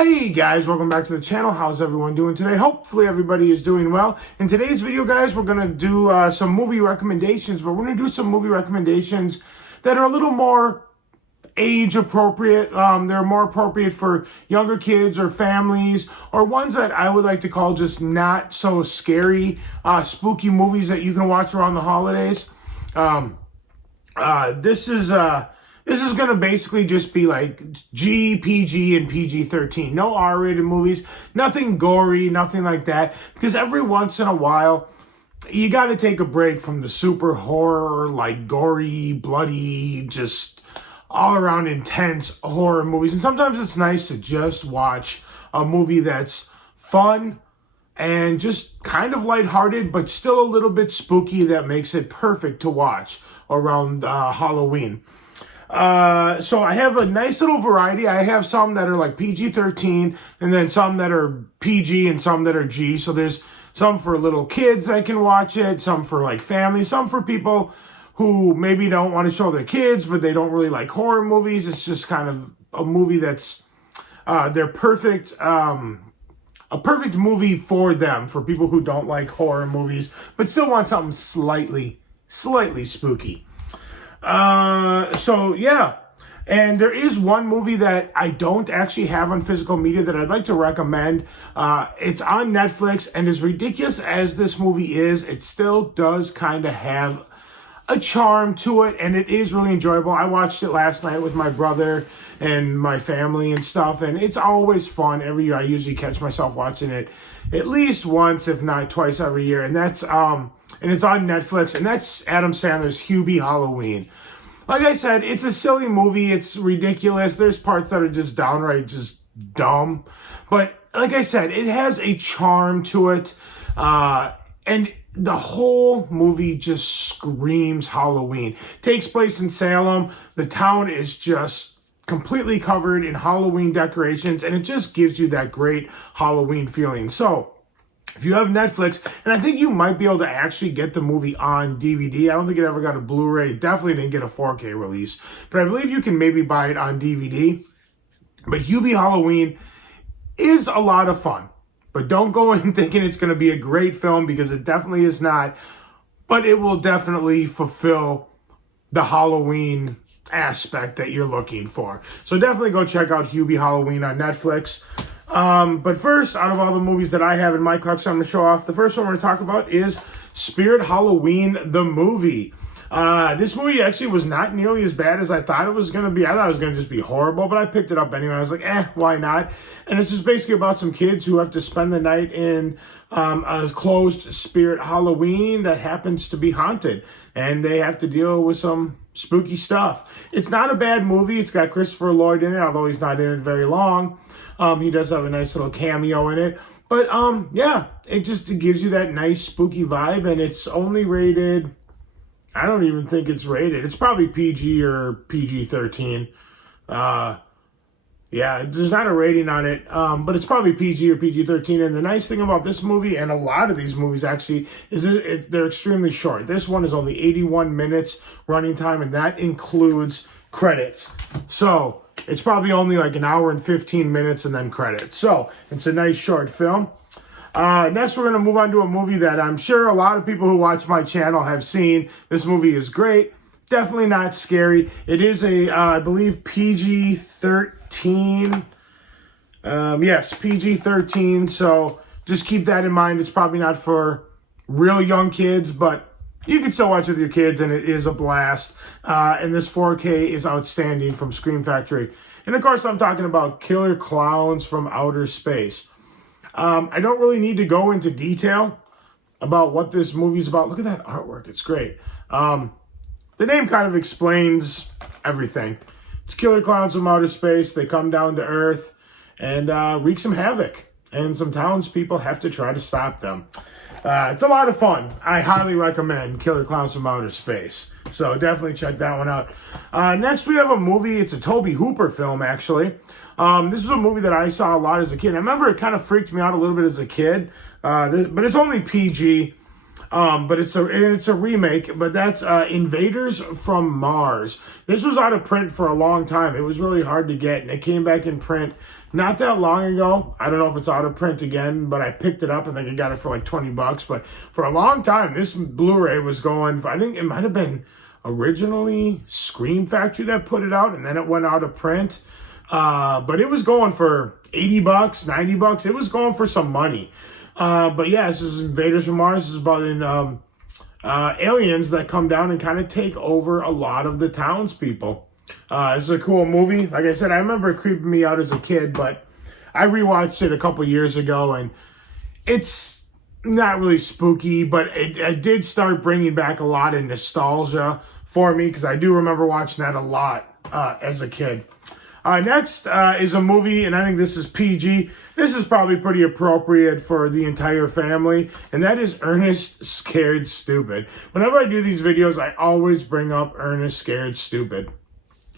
Hey guys, welcome back to the channel. How's everyone doing today? Hopefully everybody is doing well. In today's video, guys, we're going to do some movie recommendations, but we're going to do some movie recommendations that are a little more age appropriate. They're more appropriate for younger kids or families, or ones that I would like to call just not so scary, spooky movies that you can watch around the holidays. This is going to basically just be like G, PG, and PG-13. No R-rated movies, nothing gory, nothing like that. Because every once in a while, you got to take a break from the super horror, like gory, bloody, just all around intense horror movies. And sometimes it's nice to just watch a movie that's fun and just kind of lighthearted, but still a little bit spooky that makes it perfect to watch around Halloween. So I have a nice little variety. I have some that are like PG-13 and then some that are PG and some that are G. So there's some for little kids that can watch it, some for like families, some for people who maybe don't want to show their kids, but they don't really like horror movies. It's just kind of a movie that's, they're perfect, a perfect movie for them, for people who don't like horror movies, but still want something slightly spooky. So yeah, and there is one movie that I don't actually have on physical media that I'd like to recommend. It's on Netflix, and as ridiculous as this movie is, it still does kind of have a charm to it, and it is really enjoyable. I watched it last night with my brother and my family and stuff, and it's always fun. Every year I usually catch myself watching it at least once, if not twice every year, and that's and it's on Netflix, and that's Adam Sandler's Hubie Halloween. Like I said, it's a silly movie. It's ridiculous. There's parts that are just downright just dumb. But like I said, it has a charm to it. And the whole movie just screams Halloween. Takes place in Salem. The town is just completely covered in Halloween decorations, and it just gives you that great Halloween feeling. So if you have Netflix, and I think you might be able to actually get the movie on DVD. I don't think it ever got a Blu-ray. It definitely didn't get a 4K release. But I believe you can maybe buy it on DVD. But Hubie Halloween is a lot of fun. But don't go in thinking it's going to be a great film, because it definitely is not. But it will definitely fulfill the Halloween aspect that you're looking for. So definitely go check out Hubie Halloween on Netflix. But first, out of all the movies that I have in my collection, I'm going to show off. The first one we're going to talk about is Spirit Halloween, the movie. This movie actually was not nearly as bad as I thought it was going to be. I thought it was going to just be horrible, but I picked it up anyway. I was like, why not? And it's just basically about some kids who have to spend the night in a closed Spirit Halloween that happens to be haunted. And they have to deal with some spooky stuff. It's not a bad movie. It's got Christopher Lloyd in it, although he's not in it very long. He does have a nice little cameo in it. But, yeah, it just gives you that nice spooky vibe, and it's only rated, I don't even think it's rated. It's probably PG or PG-13. Yeah, there's not a rating on it, but it's probably PG or PG-13. And the nice thing about this movie, and a lot of these movies actually, is they're extremely short. This one is only 81 minutes running time, and that includes credits. So it's probably only like an hour and 15 minutes and then credits. So it's a nice short film. Next, we're going to move on to a movie that I'm sure a lot of people who watch my channel have seen. This movie is great. Definitely not scary. It is a, I believe, PG-13. Yes, PG-13. So just keep that in mind. It's probably not for real young kids, but you can still watch with your kids, and it is a blast. And this 4K is outstanding from Scream Factory. And of course, I'm talking about Killer Clowns from Outer Space. I don't really need to go into detail about what this movie's about. Look at that artwork. It's great. The name kind of explains everything. It's Killer Clowns from Outer Space. They come down to Earth and wreak some havoc. And some townspeople have to try to stop them. It's a lot of fun. I highly recommend Killer Clowns from Outer Space. So definitely check that one out. Next, we have a movie. It's a Tobe Hooper film, actually. This is a movie that I saw a lot as a kid. I remember it kind of freaked me out a little bit as a kid. But it's only PG. But it's a remake, but that's Invaders from Mars. This was out of print for a long time. It was really hard to get, and it came back in print not that long ago. I don't know if it's out of print again, but I picked it up. I think I got it for like $20. But for a long time, this Blu-ray was going for, I think it might have been originally Scream Factory that put it out, and then it went out of print. But it was going for $80, $90. It was going for some money. But yeah, this is Invaders from Mars. This is about aliens that come down and kind of take over a lot of the townspeople. This is a cool movie. Like I said, I remember it creeping me out as a kid, but I rewatched it a couple years ago, and it's not really spooky, but it did start bringing back a lot of nostalgia for me, because I do remember watching that a lot as a kid. Next is a movie, and I think this is PG. This is probably pretty appropriate for the entire family, and that is Ernest Scared Stupid. Whenever I do these videos, I always bring up Ernest Scared Stupid.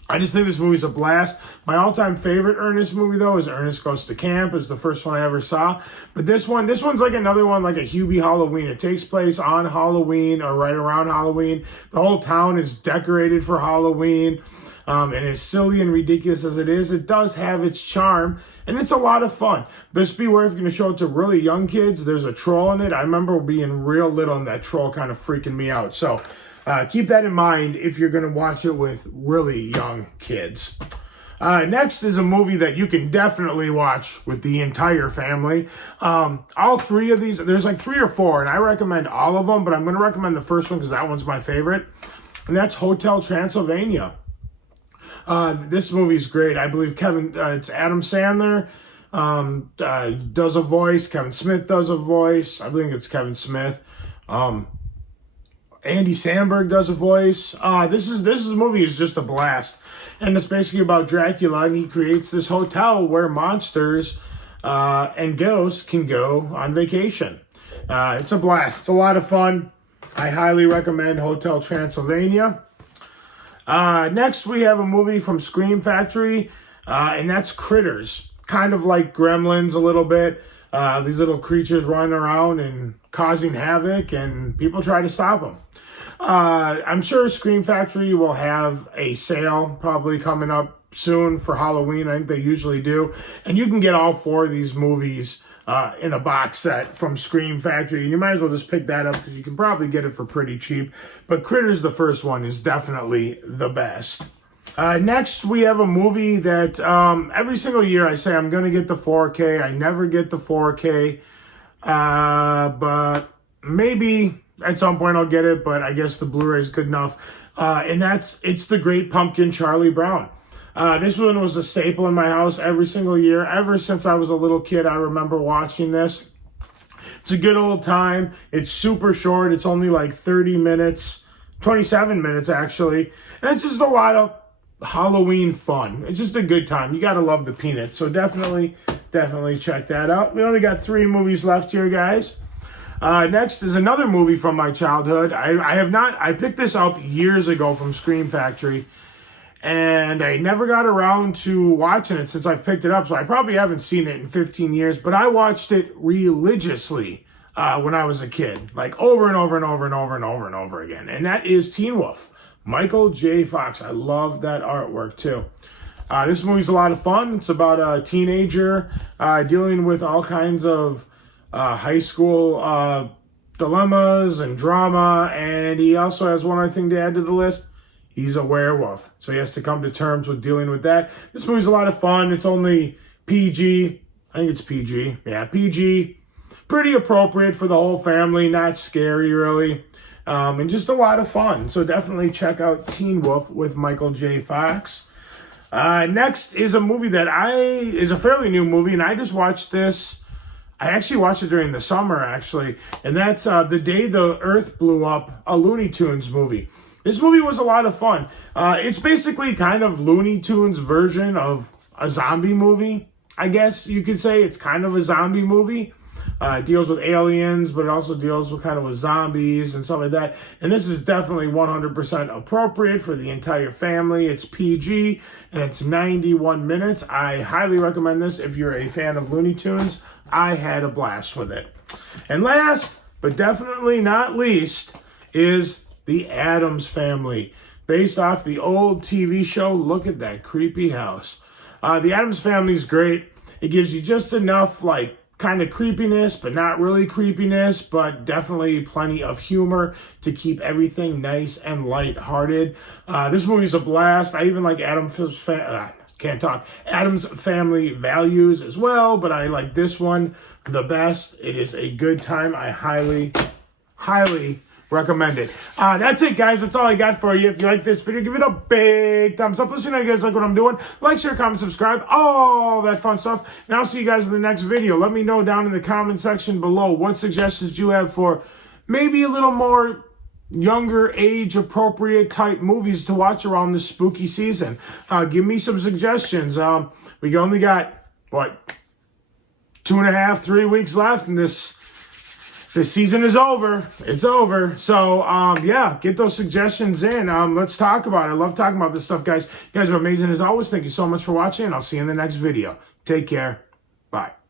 I just think this movie's a blast. My all-time favorite Ernest movie, though, is Ernest Goes to Camp. It's the first one I ever saw. But this one's like another one, like a Hubie Halloween. It takes place on Halloween or right around Halloween. The whole town is decorated for Halloween. And as silly and ridiculous as it is, it does have its charm, and it's a lot of fun. Just beware if you're going to show it to really young kids. There's a troll in it. I remember being real little and that troll kind of freaking me out. So keep that in mind if you're going to watch it with really young kids. Next is a movie that you can definitely watch with the entire family. All three of these, there's like 3 or 4, and I recommend all of them, but I'm going to recommend the first one because that one's my favorite, and that's Hotel Transylvania. This movie's great. I believe it's Adam Sandler does a voice. Kevin Smith does a voice. I believe it's Kevin Smith. Andy Samberg does a voice. This movie is just a blast, and it's basically about Dracula, and he creates this hotel where monsters and ghosts can go on vacation. It's a blast. It's a lot of fun. I highly recommend Hotel Transylvania. Next, we have a movie from Scream Factory, and that's Critters. Kind of like Gremlins a little bit. These little creatures running around and causing havoc, and people try to stop them. I'm sure Scream Factory will have a sale probably coming up soon for Halloween. I think they usually do. And you can get all 4 of these movies in a box set from Scream Factory. And you might as well just pick that up because you can probably get it for pretty cheap. But Critters, the first one, is definitely the best. Next, we have a movie that every single year I say I'm going to get the 4K. I never get the 4K. But maybe at some point I'll get it. But I guess the Blu-ray is good enough. And it's The Great Pumpkin, Charlie Brown. This one was a staple in my house every single year. Ever since I was a little kid, I remember watching this. It's a good old time. It's super short. It's only like 30 minutes, 27 minutes actually. And it's just a lot of Halloween fun. It's just a good time. You got to love the Peanuts. So definitely check that out. We only got 3 movies left here, guys. Next is another movie from my childhood. I picked this up years ago from Scream Factory, and I never got around to watching it since I've picked it up, so I probably haven't seen it in 15 years, but I watched it religiously when I was a kid, like over and over and over and over and over and over again, and that is Teen Wolf. Michael J. Fox. I love that artwork, too. This movie's a lot of fun. It's about a teenager dealing with all kinds of high school dilemmas and drama, and he also has one other thing to add to the list. He's a werewolf, so he has to come to terms with dealing with that. This movie's a lot of fun. It's only PG. I think it's PG. Yeah, PG. Pretty appropriate for the whole family. Not scary, really. And just a lot of fun. So definitely check out Teen Wolf with Michael J. Fox. Next is a movie that is a fairly new movie, and I just watched this. I actually watched it during the summer, actually. And that's The Day the Earth Blew Up, a Looney Tunes movie. This movie was a lot of fun. It's basically kind of Looney Tunes' version of a zombie movie, I guess you could say. It's kind of a zombie movie. It deals with aliens, but it also deals with kind of with zombies and stuff like that. And this is definitely 100% appropriate for the entire family. It's PG, and it's 91 minutes. I highly recommend this if you're a fan of Looney Tunes. I had a blast with it. And last, but definitely not least is The Addams Family, based off the old TV show. Look at that creepy house. The Addams Family is great. It gives you just enough, like, kind of creepiness, but not really creepiness, but definitely plenty of humor to keep everything nice and lighthearted. This movie's a blast. I even like Addams Family Values as well, but I like this one the best. It is a good time. I highly recommend it. That's it, guys. That's all I got for you. If you like this video, give it a big thumbs up. Let me know you guys like what I'm doing. Like, share, comment, subscribe, all that fun stuff. And I'll see you guys in the next video. Let me know down in the comment section below what suggestions you have for maybe a little more younger age appropriate type movies to watch around this spooky season. Give me some suggestions. We only got, what, 2.5, 3 weeks left, and this season is over. It's over. So, yeah, get those suggestions in. Let's talk about it. I love talking about this stuff, guys. You guys are amazing as always. Thank you so much for watching, and I'll see you in the next video. Take care. Bye.